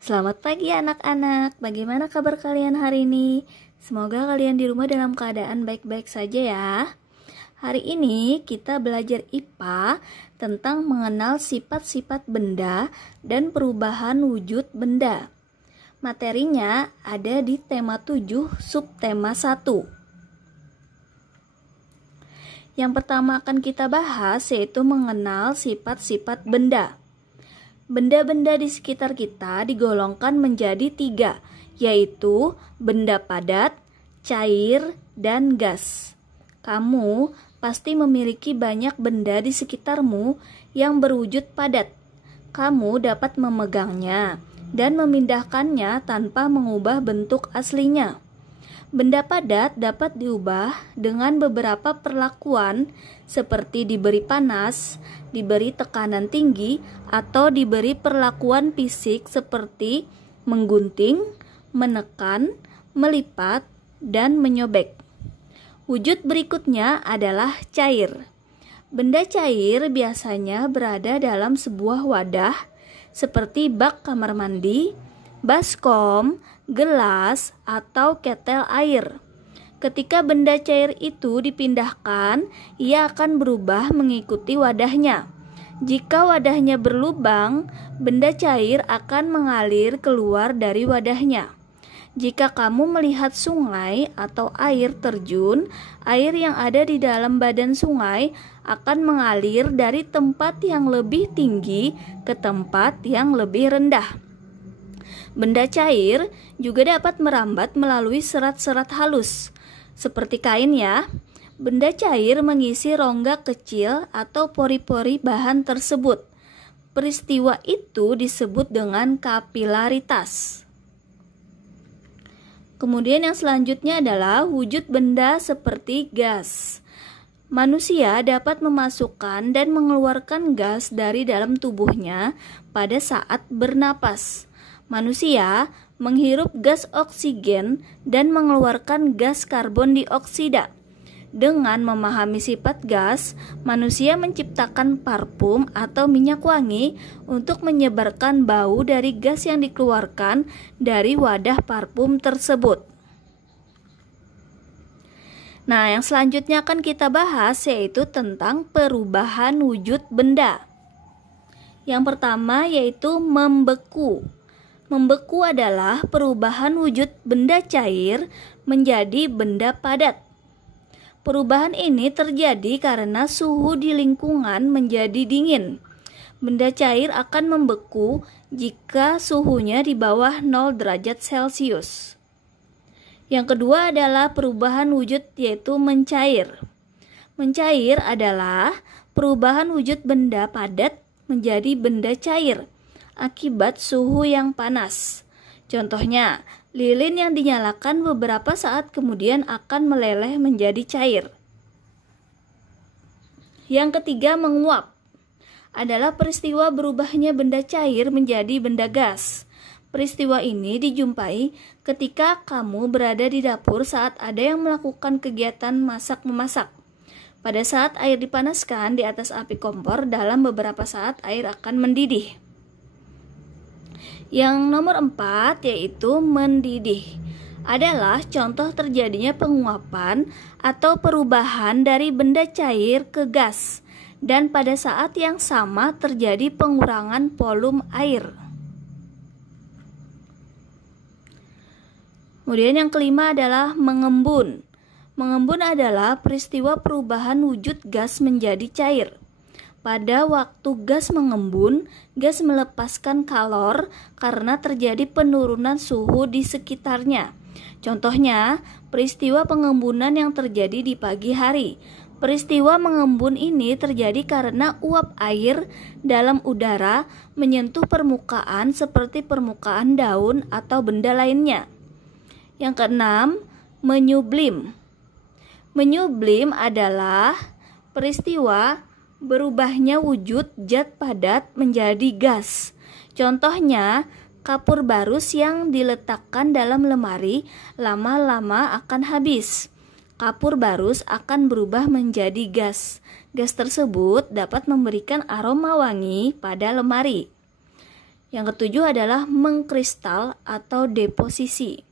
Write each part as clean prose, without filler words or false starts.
Selamat pagi anak-anak, bagaimana kabar kalian hari ini? Semoga kalian di rumah dalam keadaan baik-baik saja ya. Hari ini kita belajar IPA tentang mengenal sifat-sifat benda dan perubahan wujud benda. Materinya ada di tema 7, subtema 1. Yang pertama akan kita bahas yaitu mengenal sifat-sifat benda. Benda-benda di sekitar kita digolongkan menjadi 3, yaitu benda padat, cair, dan gas. Kamu pasti memiliki banyak benda di sekitarmu yang berwujud padat. Kamu dapat memegangnya dan memindahkannya tanpa mengubah bentuk aslinya. Benda padat dapat diubah dengan beberapa perlakuan seperti diberi panas, diberi tekanan tinggi, atau diberi perlakuan fisik seperti menggunting, menekan, melipat, dan menyobek. Wujud berikutnya adalah cair. Benda cair biasanya berada dalam sebuah wadah seperti bak kamar mandi, baskom, gelas, atau ketel air. Ketika benda cair itu dipindahkan, ia akan berubah mengikuti wadahnya. Jika wadahnya berlubang, benda cair akan mengalir keluar dari wadahnya. Jika kamu melihat sungai atau air terjun, air yang ada di dalam badan sungai akan mengalir dari tempat yang lebih tinggi ke tempat yang lebih rendah. Benda cair juga dapat merambat melalui serat-serat halus, seperti kain ya. Benda cair mengisi rongga kecil atau pori-pori bahan tersebut. Peristiwa itu disebut dengan kapilaritas. Kemudian yang selanjutnya adalah wujud benda seperti gas. Manusia dapat memasukkan dan mengeluarkan gas dari dalam tubuhnya pada saat bernapas. Manusia menghirup gas oksigen dan mengeluarkan gas karbon dioksida. Dengan memahami sifat gas, manusia menciptakan parfum atau minyak wangi untuk menyebarkan bau dari gas yang dikeluarkan dari wadah parfum tersebut. Nah, yang selanjutnya akan kita bahas yaitu tentang perubahan wujud benda. Yang pertama yaitu membeku. Membeku adalah perubahan wujud benda cair menjadi benda padat. Perubahan ini terjadi karena suhu di lingkungan menjadi dingin. Benda cair akan membeku jika suhunya di bawah 0 derajat Celcius. Yang kedua adalah perubahan wujud yaitu mencair. Mencair adalah perubahan wujud benda padat menjadi benda cair akibat suhu yang panas. Contohnya, lilin yang dinyalakan beberapa saat kemudian akan meleleh menjadi cair. Yang ketiga, menguap adalah peristiwa berubahnya benda cair menjadi benda gas. Peristiwa ini dijumpai ketika kamu berada di dapur saat ada yang melakukan kegiatan masak-memasak. Pada saat air dipanaskan di atas api kompor, dalam beberapa saat air akan mendidih. Yang nomor 4 yaitu mendidih adalah contoh terjadinya penguapan atau perubahan dari benda cair ke gas, dan pada saat yang sama terjadi pengurangan volume air. Kemudian yang kelima adalah mengembun. Mengembun adalah peristiwa perubahan wujud gas menjadi cair. Pada waktu gas mengembun, gas melepaskan kalor karena terjadi penurunan suhu di sekitarnya. Contohnya, peristiwa pengembunan yang terjadi di pagi hari. Peristiwa mengembun ini terjadi karena uap air dalam udara menyentuh permukaan seperti permukaan daun atau benda lainnya. Yang keenam, menyublim. Menyublim adalah peristiwa berubahnya wujud zat padat menjadi gas. Contohnya, kapur barus yang diletakkan dalam lemari lama-lama akan habis. Kapur barus akan berubah menjadi gas. Gas tersebut dapat memberikan aroma wangi pada lemari. Yang ketujuh adalah mengkristal atau deposisi.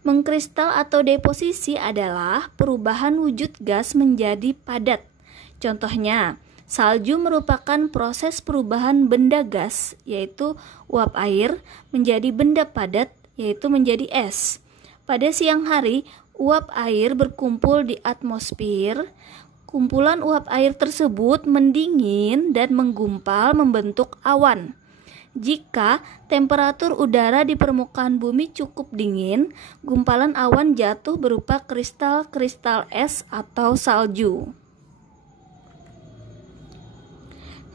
Mengkristal atau deposisi adalah perubahan wujud gas menjadi padat. Contohnya, salju merupakan proses perubahan benda gas, yaitu uap air, menjadi benda padat, yaitu menjadi es. Pada siang hari, uap air berkumpul di atmosfer. Kumpulan uap air tersebut mendingin dan menggumpal membentuk awan. Jika temperatur udara di permukaan bumi cukup dingin, gumpalan awan jatuh berupa kristal-kristal es atau salju.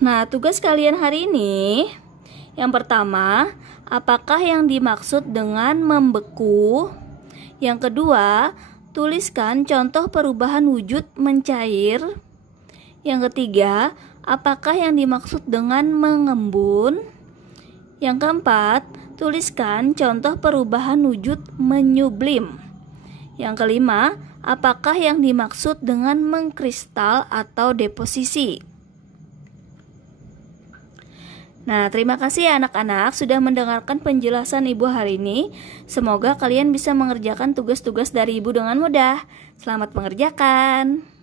Nah, tugas kalian hari ini, yang pertama, apakah yang dimaksud dengan membeku? Yang kedua, tuliskan contoh perubahan wujud mencair. Yang ketiga, apakah yang dimaksud dengan mengembun? Yang keempat, tuliskan contoh perubahan wujud menyublim. Yang kelima, apakah yang dimaksud dengan mengkristal atau deposisi? Nah, terima kasih ya anak-anak sudah mendengarkan penjelasan Ibu hari ini. Semoga kalian bisa mengerjakan tugas-tugas dari Ibu dengan mudah. Selamat mengerjakan.